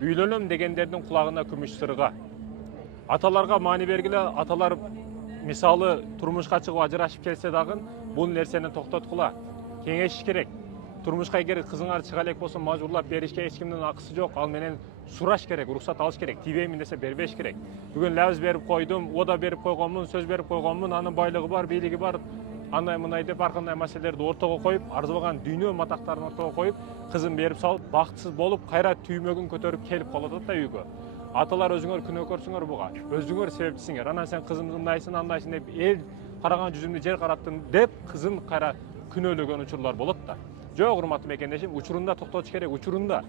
Үйлөнөм дегендердин кулагына күмүш сырга. Аталарга маани бергиле, аталар мисалы турмушка чыгып ажырашып келсе дагы бул нерсени токтоткула. Кеңешиш керек. Турмушка эгер кызыңар чыга элек болсо мажбурлап беришке эч кимдин акысы жок. Ал менен сураш керек, уруксат алыш керек. Тийбеймин десе бербеш керек. Бүгүн лабыз берип койдум, ода берип койгонмун, сөз берип койгонмун, анын байлыгы бар, бийлиги бар. Андай мындай деп ар кандай маселелерди ортого коюп, арзыбаган дүйнө матактарын ортого коюп, кызын берип салып, бактысыз болуп, кайра түймөгүн көтөрүп келип калат да үйгө. Аталар өзүңөр күнөөкөрсүңөр буга, өзүңөр себепчисиңер. Анан сен кызым мындайсың, андайсың деп эл караган жүзүмдү жер караттың деп кызын кайра күнөөлөгөн учурлар болот да. Жок, урматтуу мекендешим, учурунда токтотуш керек, учурунда.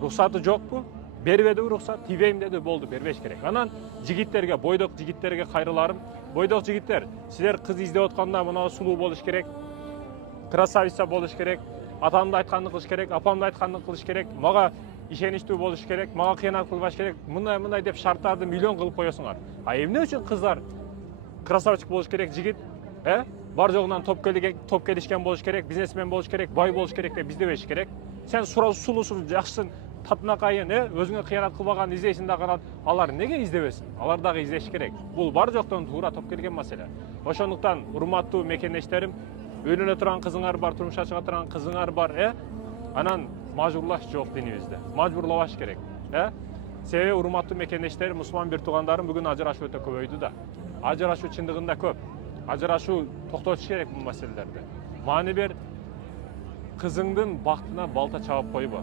Рухсаты жокпу? Бербедиби рухсат? Тийбейм деди, болду, бербеш керек. Анан жигиттерге, бойдок жигиттерге кайрыларым. Бойдок жигиттер, силер кыз издеп атканда мына сулуу болуш керек, красавица болуш керек, атамды айтканды кылыш керек, апамды айтканды кылыш керек, мага ишеничтүү болуш керек, мага кыянат кылбаш керек, мындай деп шарттарды миллион кылып коесуңар. А эмне үчүн кыздар красавчик болуш керек, жигит, бар жогунан топ келишкен болуш керек, бизнесмен болуш керек, бай болуш керек деп издебеш керек. Сен сулуусуң, жакшысың, татынакайын, өзүңө кыянат кылбаган издейсиң дагы, алар неге издебесин? Алар дагы издеш керек. Бул бар жоктон туура топ келген маселе. Ошондуктан урматтуу мекендештерим, үйлөнө турган кызыңар бар, турмушка чыга турган кызыңар бар, анан мажбурлаш жок динибизде. Мажбурлабаш керек, Себеби урматтуу мекендештерим, мусулман бир туугандарым бүгүн ажырашуу өтө көбөйдү да. Ажырашуу чындыгында көп. Ажырашуу токтотуш керек бул маселелерди. Маани бер, кызыңдын бактына балта чабып койбо.